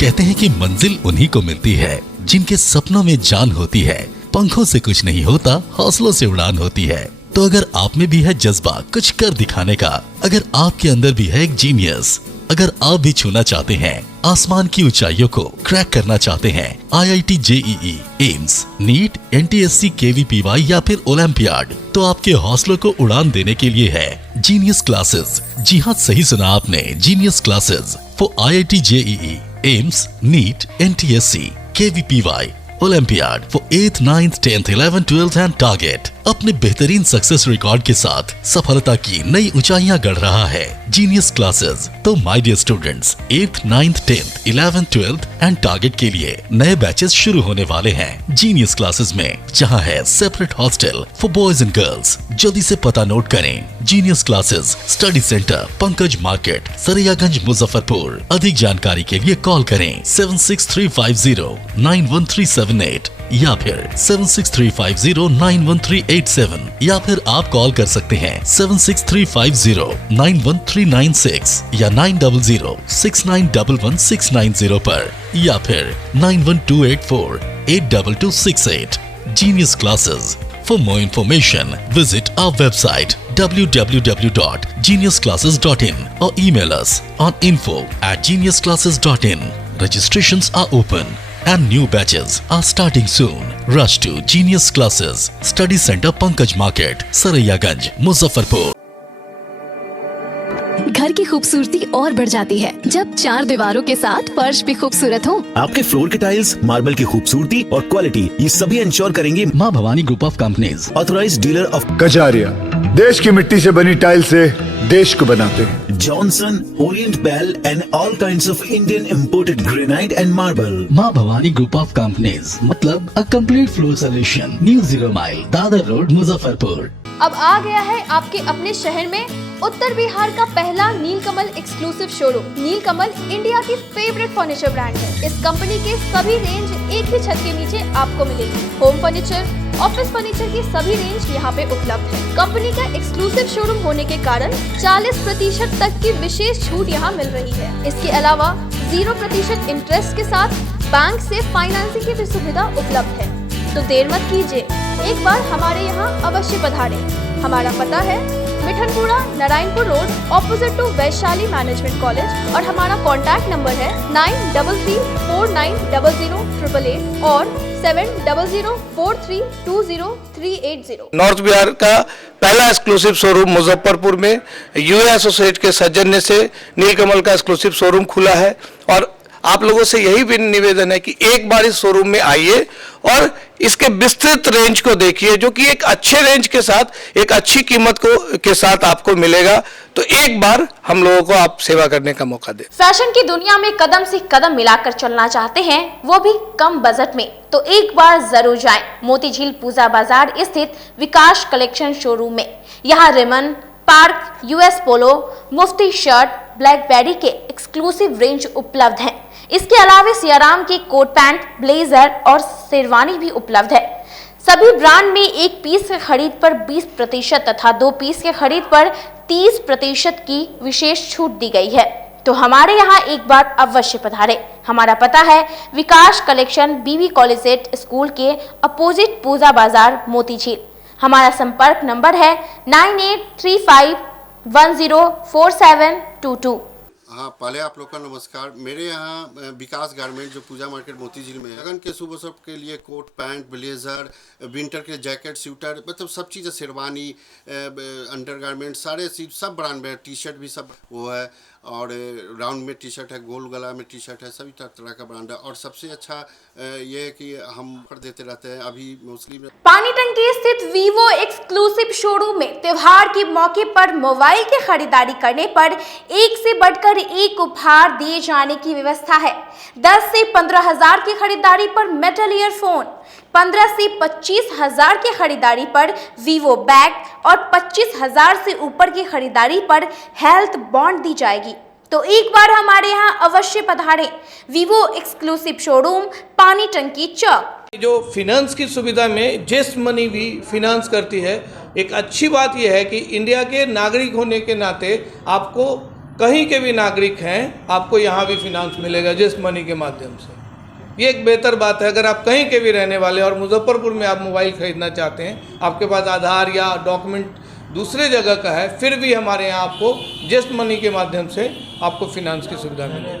कहते हैं कि मंजिल उन्हीं को मिलती है जिनके सपनों में जान होती है। पंखों से कुछ नहीं होता, हौसलों से उड़ान होती है। तो अगर आप में भी है जज्बा कुछ कर दिखाने का, अगर आपके अंदर भी है एक जीनियस, अगर आप भी छूना चाहते हैं आसमान की ऊंचाइयों को, क्रैक करना चाहते हैं IIT JEE, AIIMS, NEET, NTSC, KVPY या फिर ओलंपियाड, तो आपके हौसलों को उड़ान देने के लिए है जीनियस क्लासेस। जी हाँ, सही सुना आपने, genius classes for IIT JEE, AIIMS, NEET, NTSC, KVPY, olympiad for 8th, 9th, 10th, 11th, 12th and target. अपने बेहतरीन सक्सेस रिकॉर्ड के साथ सफलता की नई ऊंचाइयां गढ़ रहा है जीनियस क्लासेस। तो my dear students, 8th, 9th, 10th, 11th, 12th and target के लिए नए बैचेस शुरू होने वाले हैं जीनियस क्लासेस में, जहां है separate hostel for boys and girls. जल्दी से पता नोट करें, genius classes, study centre, Pankaj market, Saraiyaganj, Muzaffarpur. अधिक जानकारी के लिए कॉल करें 7635091378 या फिर 7635091387 या फिर आप कॉल कर सकते हैं 7635091396 या 9006911690 पर या फिर 9128482268 Genius Classes. For more information, visit our website www.geniusclasses.in or email us on info@geniusclasses.in. Registrations are open and new batches are starting soon. Rush to Genius Classes, Study Center Pankaj Market, Saraiyaganj, Muzaffarpur. घर की खूबसूरती और बढ़ जाती है जब चार दीवारों के साथ फर्श भी खूबसूरत हो। आपके फ्लोर के टाइल्स, मार्बल की खूबसूरती और क्वालिटी, ये सभी इंश्योर करेंगे माँ Bhavani group of companies, authorised dealer of Kajaria. देश की मिट्टी से बनी टाइल से देश को बनाते हैं। Johnson, Orient Bell and all kinds of Indian imported granite and marble. Maa Bhavani group of companies, मतलब a complete floor solution, new 0 mile, Dadar road, Muzaffarpur. अब आ गया है आपके अपने शहर में उत्तर बिहार का पहला नीलकमल एक्सक्लूसिव शोरूम। नीलकमल इंडिया की फेवरेट फर्नीचर ब्रांड है। इस कंपनी के सभी रेंज एक ही छत के नीचे आपको मिलेगी। होम फर्नीचर, ऑफिस फर्नीचर की सभी रेंज यहाँ पे उपलब्ध है। कंपनी का एक्सक्लूसिव शोरूम होने के कारण 40% तक की विशेष छूट यहाँ मिल रही है। इसके अलावा 0% इंटरेस्ट के साथ बैंक से फाइनेंसिंग की भी सुविधा उपलब्ध है। तो देर मत कीजिए, एक बार हमारे यहाँ अवश्य पधारें। हमारा पता है Mithanpura, Narayanpur road, opposite to Vaishali management college, और हमारा कॉन्टैक्ट नंबर है 9334900888 और 7004320380। नॉर्थ बिहार का पहला एक्सक्लूसिव शोरूम मुजफ्फरपुर में यूए एसोसिएट के सौजन्य से नीलकमल का एक्सक्लूसिव शोरूम खुला है। और आप लोगों से यही भी निवेदन है कि एक बार इस शोरूम में आइए और इसके विस्तृत रेंज को देखिए, जो कि एक अच्छे रेंज के साथ एक अच्छी कीमत के साथ आपको मिलेगा। तो एक बार हम लोगों को आप सेवा करने का मौका दें। फैशन की दुनिया में कदम से कदम मिलाकर चलना चाहते हैं, वो भी कम बजट में, तो एक बार जरूर जाएं मोती झील पूजा बाजार स्थित विकास कलेक्शन शोरूम में। यहाँ रेमन, पार्क, यूएस पोलो, मुफ्ती शर्ट, ब्लैकबेरी के एक्सक्लूसिव रेंज उपलब्ध हैं। इसके अलावा सियाराम के कोट पैंट, ब्लेजर और शेरवानी भी उपलब्ध है। सभी ब्रांड में एक पीस के खरीद पर 20% तथा 2 पीस के खरीद पर 30% की विशेष छूट दी गई है। तो हमारे यहाँ एक बार अवश्य पधारें। हमारा पता है विकास कलेक्शन, बीबी कॉलेज स्कूल के अपोजिट पूजा बाजार, मोती झील। हमारा संपर्क नंबर है 9835104722। हाँ, पहले आप लोग का नमस्कार। मेरे यहाँ विकास गारमेंट जो पूजा मार्केट मोती झील में है, लगन के सुबह सब के लिए कोट पैंट, ब्लेजर, विंटर के जैकेट, स्वेटर, मतलब सब चीज़, शेरवानी, अंडर गारमेंट, सारे चीज सब ब्रांड में, टी शर्ट भी सब वो है, और राउंड में टी शर्ट है, गोल गला में टी शर्ट है, सभी तरह का ब्रांड है। और सबसे अच्छा ये है कि हम कर देते रहते हैं। अभी मोस्टली पानी टंकी स्थित वीवो एक्सक्लूसिव शोरूम में त्योहार के मौके पर मोबाइल की खरीदारी करने पर एक से बढ़कर एक उपहार दिए जाने की व्यवस्था है। 10 से 15 हजार की खरीदारी पर मेटल ईयरफोन, 15 से 25 हजार की खरीदारी पर वीवो बैग और 25 हजार से ऊपर की खरीदारी पर हेल्थ बॉन्ड दी जाएगी। तो एक बार हमारे यहाँ अवश्य पधारें। वीवो एक्सक्लूसिव शोरूम, पानी टंकी चौक। जो फिनांस की सुविधा में जेस्ट मनी भी फिनांस करती है। एक अच्छी बात यह है कि इंडिया के नागरिक होने के नाते आपको कहीं के भी नागरिक हैं, आपको यहाँ भी फिनांस मिलेगा जेस्ट मनी के माध्यम से। ये एक बेहतर बात है। अगर आप कहीं के भी रहने वाले और मुजफ्फरपुर में आप मोबाइल खरीदना चाहते हैं, आपके पास आधार या डॉक्यूमेंट दूसरे जगह का है, फिर भी हमारे यहाँ आपको जेस्ट मनी के माध्यम से आपको फिनांस की सुविधा मिलेगी।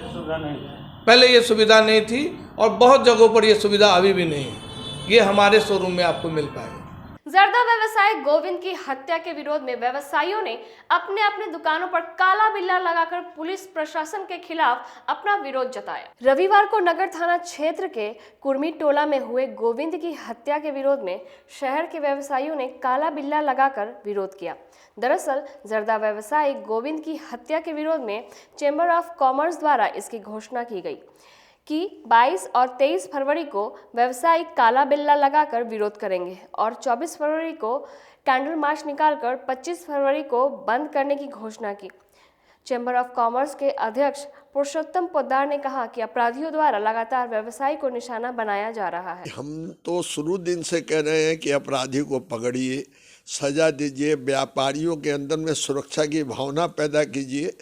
पहले ये सुविधा नहीं थी और बहुत जगहों पर ये सुविधा अभी भी नहीं है। ये हमारे शोरूम में आपको मिल पाएगा। जर्दा व्यवसायी गोविंद की हत्या के विरोध में व्यवसायियों ने अपने अपने दुकानों पर काला बिल्ला लगाकर पुलिस प्रशासन के खिलाफ अपना विरोध जताया। रविवार को नगर थाना क्षेत्र के कुर्मी टोला में हुए गोविंद की हत्या के विरोध में शहर के व्यवसायियों ने काला बिल्ला लगाकर विरोध किया। दरअसल जर्दा व्यवसायी गोविंद की हत्या के विरोध में चेंबर ऑफ कॉमर्स द्वारा इसकी घोषणा की गई कि 22 और 23 फरवरी को व्यवसायी काला बिल्ला लगाकर विरोध करेंगे और 24 फरवरी को कैंडल मार्च निकालकर 25 फरवरी को बंद करने की घोषणा की। चैम्बर ऑफ कॉमर्स के अध्यक्ष पुरुषोत्तम पोद्दार ने कहा कि अपराधियों द्वारा लगातार व्यवसायी को निशाना बनाया जा रहा है। हम तो शुरू दिन से कह रहे हैं कि अपराधी को पकड़िए, सजा दीजिए, व्यापारियों के अंदर में सुरक्षा की भावना पैदा कीजिए।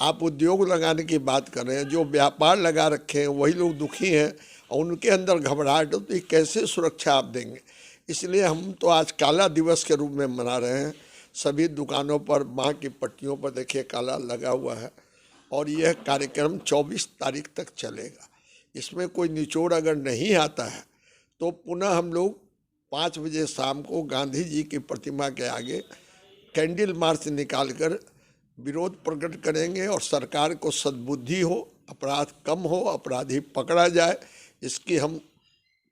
आप उद्योग लगाने की बात कर रहे हैं, जो व्यापार लगा रखे हैं वही लोग दुखी हैं और उनके अंदर घबराहट हो, तो ये कैसे सुरक्षा आप देंगे? इसलिए हम तो आज काला दिवस के रूप में मना रहे हैं। सभी दुकानों पर बाँह की पट्टियों पर देखिए काला लगा हुआ है और यह कार्यक्रम 24 तारीख तक चलेगा। इसमें कोई निचोड़ अगर नहीं आता है तो पुनः हम लोग 5 बजे शाम को गांधी जी की प्रतिमा के आगे कैंडल मार्च निकालकर विरोध प्रकट करेंगे और सरकार को सद्बुद्धि हो, अपराध कम हो, अपराधी पकड़ा जाए, इसकी हम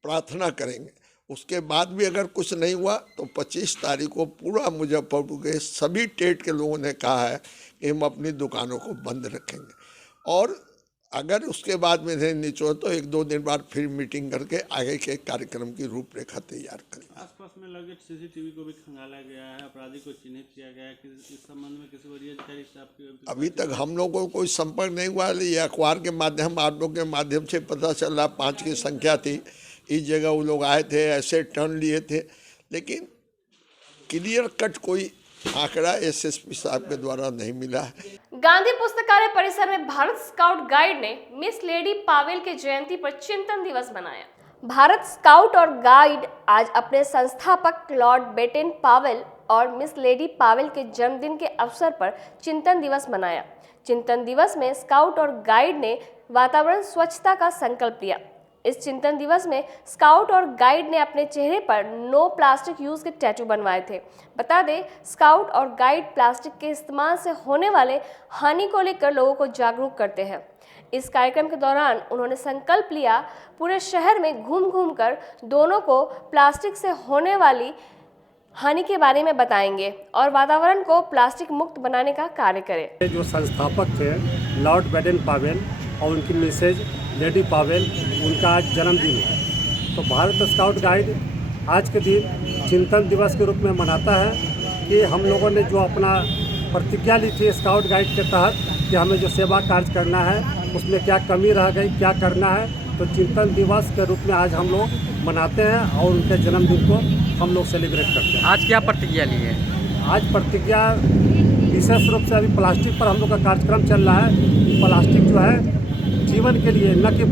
प्रार्थना करेंगे। उसके बाद भी अगर कुछ नहीं हुआ तो 25 तारीख को पूरा मुजफ्फरपुर के सभी टेट के लोगों ने कहा है कि हम अपनी दुकानों को बंद रखेंगे और अगर उसके बाद में नहीं निचो तो 1-2 दिन बाद फिर मीटिंग करके आगे के कार्यक्रम की रूपरेखा तैयार करेंगे। आसपास में लगे सीसीटीवी को भी खंगाला गया है, अपराधी को चिन्हित किया गया है। इस संबंध में किसी वरीय अधिकारी से आपकी अभी तक हम लोगों को कोई संपर्क नहीं हुआ है। ये अखबार के माध्यम, आप लोग के माध्यम से पता चल रहा 5 की संख्या थी, इस जगह वो लोग आए थे, ऐसे टर्न लिए थे, लेकिन क्लियर कट कोई आंकड़ा एसएसपी साहब के द्वारा नहीं मिला है। गांधी पुस्तकालय परिसर में भारत स्काउट गाइड ने मिस लेडी पावेल के जयंती पर चिंतन दिवस मनाया। भारत स्काउट और गाइड आज अपने संस्थापक लॉर्ड बेटेन पावेल और मिस लेडी पावेल के जन्मदिन के अवसर पर चिंतन दिवस मनाया। चिंतन दिवस में स्काउट और गाइड ने वातावरण स्वच्छता का संकल्प लिया। इस चिंतन दिवस में स्काउट और गाइड ने अपने चेहरे पर नो प्लास्टिक यूज के टैटू बनवाए थे। बता दें, स्काउट और गाइड प्लास्टिक के इस्तेमाल से होने वाले हानि को लेकर लोगों को जागरूक करते हैं। इस कार्यक्रम के दौरान उन्होंने संकल्प लिया, पूरे शहर में घूम घूम कर दोनों को प्लास्टिक से होने वाली हानि के बारे में बताएंगे और वातावरण को प्लास्टिक मुक्त बनाने का कार्य करें। जो संस्थापक थे लॉर्ड बेटेन पावेल और उनकी मिसेज लेडी पावेल, उनका आज जन्मदिन है, तो भारत स्काउट गाइड आज के दिन चिंतन दिवस के रूप में मनाता है कि हम लोगों ने जो अपना प्रतिज्ञा ली थी स्काउट गाइड के तहत कि हमें जो सेवा कार्य करना है उसमें क्या कमी रह गई, क्या करना है, तो चिंतन दिवस के रूप में आज हम लोग मनाते हैं और उनके जन्मदिन को हम लोग सेलिब्रेट करते हैं। आज क्या प्रतिज्ञा ली है? आज प्रतिज्ञा विशेष रूप से अभी प्लास्टिक पर हम लोग का कार्यक्रम चल रहा है। प्लास्टिक जो है जीवन के लिए, न कि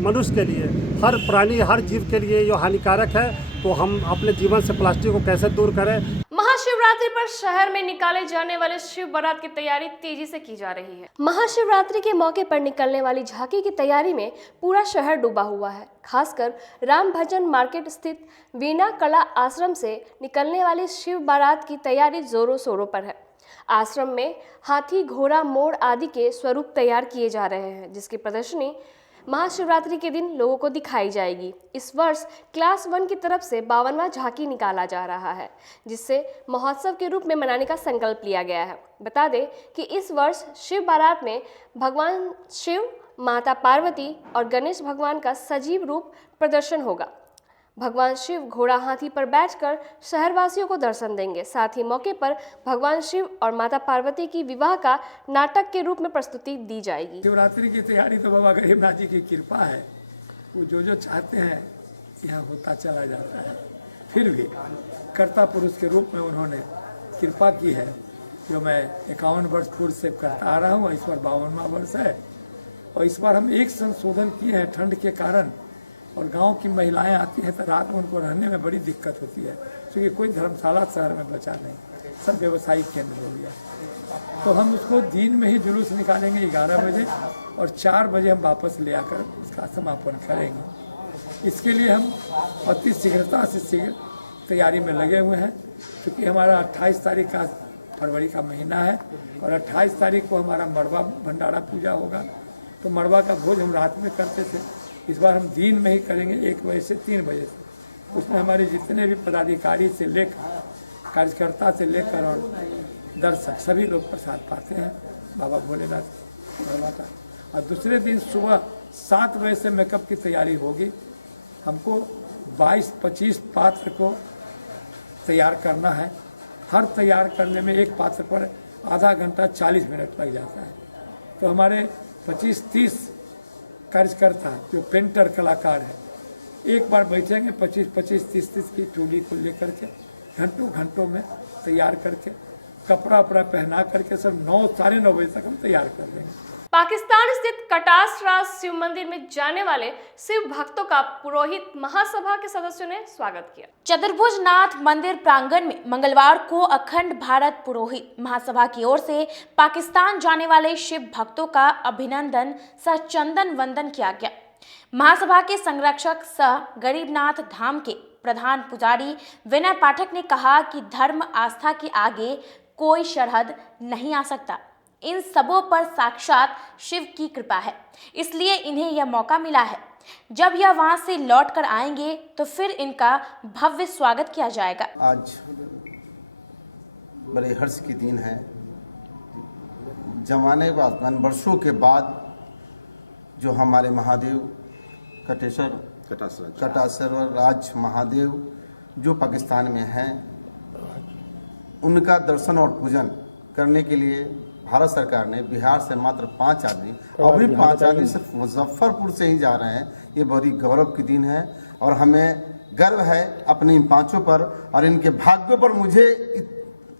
मनुष्य के लिए, हर प्राणी, हर जीव के लिए जो हानिकारक है, तो हम अपने जीवन से प्लास्टिक को कैसे दूर करें। महाशिवरात्रि पर शहर में निकाले जाने वाले शिव बारात की तैयारी तेजी से की जा रही है। महाशिवरात्रि के मौके पर निकलने वाली झांकी की तैयारी में पूरा शहर डूबा हुआ है। खासकर राम भजन मार्केट स्थित वीणा कला आश्रम से निकलने वाली शिव बारात की तैयारी जोरों शोरों पर है। आश्रम में हाथी, घोड़ा, मोर आदि के स्वरूप तैयार किए जा रहे हैं, जिसकी प्रदर्शनी महाशिवरात्रि के दिन लोगों को दिखाई जाएगी। इस वर्ष क्लास 1 की तरफ से 52वां झांकी निकाला जा रहा है, जिससे महोत्सव के रूप में मनाने का संकल्प लिया गया है। बता दें कि इस वर्ष शिव बारात में भगवान शिव, माता पार्वती और गणेश भगवान का सजीव रूप प्रदर्शन होगा। भगवान शिव घोड़ा, हाथी पर बैठकर शहरवासियों को दर्शन देंगे। साथ ही मौके पर भगवान शिव और माता पार्वती की विवाह का नाटक के रूप में प्रस्तुति दी जाएगी। शिवरात्रि की तैयारी तो बाबा गरीबनाथ जी की कृपा है, वो जो चाहते हैं यहाँ होता चला जाता है। फिर भी कर्ता पुरुष के रूप में उन्होंने कृपा की है, जो मैं 51 वर्ष पूर्व से करता आ रहा हूँ। इस बार 52वां वर्ष है और इस बार हम एक संशोधन किए हैं ठंड के कारण, और गांव की महिलाएं आती हैं तो रात में उनको रहने में बड़ी दिक्कत होती है, क्योंकि कोई धर्मशाला शहर में बचा नहीं, सब व्यवसायिक केंद्र हो गया। तो हम उसको दिन में ही जुलूस निकालेंगे 11 बजे और 4 बजे हम वापस ले आकर उसका समापन करेंगे। इसके लिए हम अति शीघ्रता से शीघ्र तैयारी में लगे हुए हैं, क्योंकि हमारा 28 तारीख का फरवरी का महीना है और 28 तारीख को हमारा मड़वा भंडारा पूजा होगा। तो मड़वा का भोज हम रात में करते थे, इस बार हम दिन में ही करेंगे 1 बजे से 3 बजे से। उसमें हमारे जितने भी पदाधिकारी से लेकर, कार्यकर्ता से लेकर और दर्शक सभी लोग प्रसाद पाते हैं बाबा भोलेनाथ मड़वा का। और दूसरे दिन सुबह 7 बजे से मेकअप की तैयारी होगी। हमको 22-25 पात्र को तैयार करना है। हर तैयार करने में एक पात्र पर आधा घंटा 40 मिनट लग जाता है। तो हमारे 25-30 कार्यकर्ता जो पेंटर कलाकार है, एक बार बैठेंगे 25-30 की टोली को लेकर के घंटों में तैयार करके कपड़ा वपड़ा पहना करके सब 9 साढ़े 9 बजे तक हम तैयार कर देंगे। पाकिस्तान स्थित कटास राज शिव मंदिर में जाने वाले शिव भक्तों का पुरोहित महासभा के सदस्यों ने स्वागत किया। चतुर्भुज नाथ मंदिर प्रांगण में मंगलवार को अखंड भारत पुरोहित महासभा की ओर से पाकिस्तान जाने वाले शिव भक्तों का अभिनंदन सह चंदन वंदन किया गया। महासभा के संरक्षक सह गरीबनाथ धाम के प्रधान पुजारी विनय पाठक ने कहा कि धर्म आस्था के आगे कोई सरहद नहीं आ सकता। इन सबों पर साक्षात शिव की कृपा है, इसलिए इन्हें यह मौका मिला है। जब यह वहां से लौट कर आएंगे तो फिर इनका भव्य स्वागत किया जाएगा। आज बड़े हर्ष की दिन है। जमाने बाद वर्षों के बाद जो हमारे महादेव कटासर राज महादेव जो पाकिस्तान में हैं, उनका दर्शन और पूजन करने के लिए भारत सरकार ने बिहार से मात्र 5 आदमी, अभी 5 आदमी सिर्फ मुजफ्फरपुर से ही जा रहे हैं। ये बड़ी गौरव की दिन है और हमें गर्व है अपने इन पांचों पर और इनके भाग्यों पर। मुझे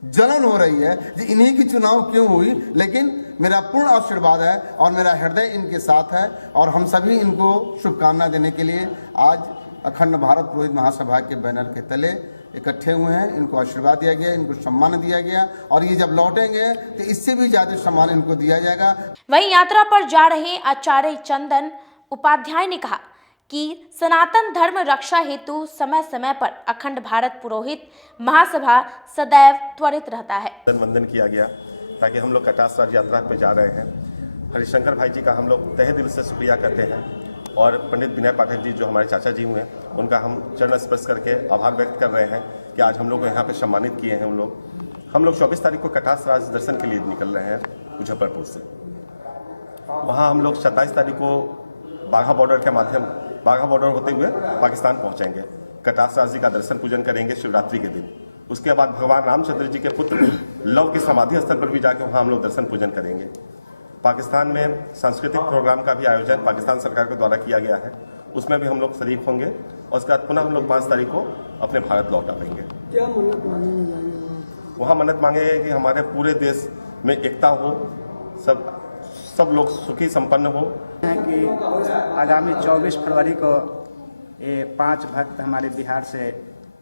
जलन हो रही है कि इन्हीं की चुनाव क्यों हुई, लेकिन मेरा पूर्ण आशीर्वाद है और मेरा हृदय इनके साथ है और हम सभी इनको शुभकामना देने के लिए आज अखंड भारत पुरोहित महासभा के बैनर के तले इकट्ठे हुए हैं। इनको आशीर्वाद दिया गया, इनको सम्मान दिया गया और ये जब लौटेंगे तो इससे भी ज्यादा सम्मान इनको दिया जाएगा। वहीं यात्रा पर जा रहे आचार्य चंदन उपाध्याय ने कहा कि सनातन धर्म रक्षा हेतु समय समय पर अखंड भारत पुरोहित महासभा सदैव त्वरित रहता है। वंदन किया गया ताकि हम लोग कटास राज यात्रा पे जा रहे हैं। हरिशंकर भाई जी का हम लोग तहे दिल से शुक्रिया करते हैं और पंडित विनय पाठक जी जो हमारे चाचा जी हुए, उनका हम चरण स्पर्श करके आभार व्यक्त कर रहे हैं कि आज हम लोग को यहाँ पे सम्मानित किए हैं। हम लोग 24 तारीख को कटास राज दर्शन के लिए निकल रहे हैं मुजफ्फरपुर से। वहाँ हम लोग 27 तारीख को बाघा बॉर्डर होते हुए पाकिस्तान पहुँचेंगे। कटास राज जी का दर्शन पूजन करेंगे शिवरात्रि के दिन। उसके बाद भगवान रामचंद्र जी के पुत्र लव की समाधि स्थल पर भी जाकर वहाँ हम लोग दर्शन पूजन करेंगे। पाकिस्तान में सांस्कृतिक प्रोग्राम का भी आयोजन पाकिस्तान सरकार के द्वारा किया गया है, उसमें भी हम लोग शरीक होंगे और उसके बाद पुनः हम लोग 5 तारीख को अपने भारत लौट आएंगे। क्या मन्नत मांगने जाएंगे? वहाँ मन्नत मांगेंगे कि हमारे पूरे देश में एकता हो, सब लोग सुखी संपन्न हो। कि आगामी 24 फरवरी को ये 5 भक्त हमारे बिहार से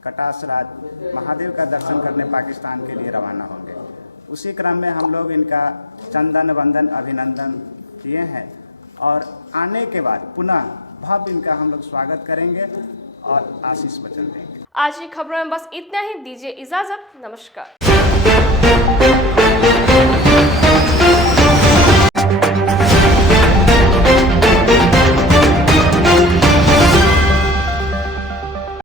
कटास राज महादेव का दर्शन करने पाकिस्तान के लिए रवाना होंगे। उसी क्रम में हम लोग इनका चंदन वंदन अभिनंदन किए हैं और आने के बाद पुनः भव्य इनका हम लोग स्वागत करेंगे और आशीष वचन देंगे। आज की खबरों में बस इतना ही। दीजिए इजाजत। नमस्कार।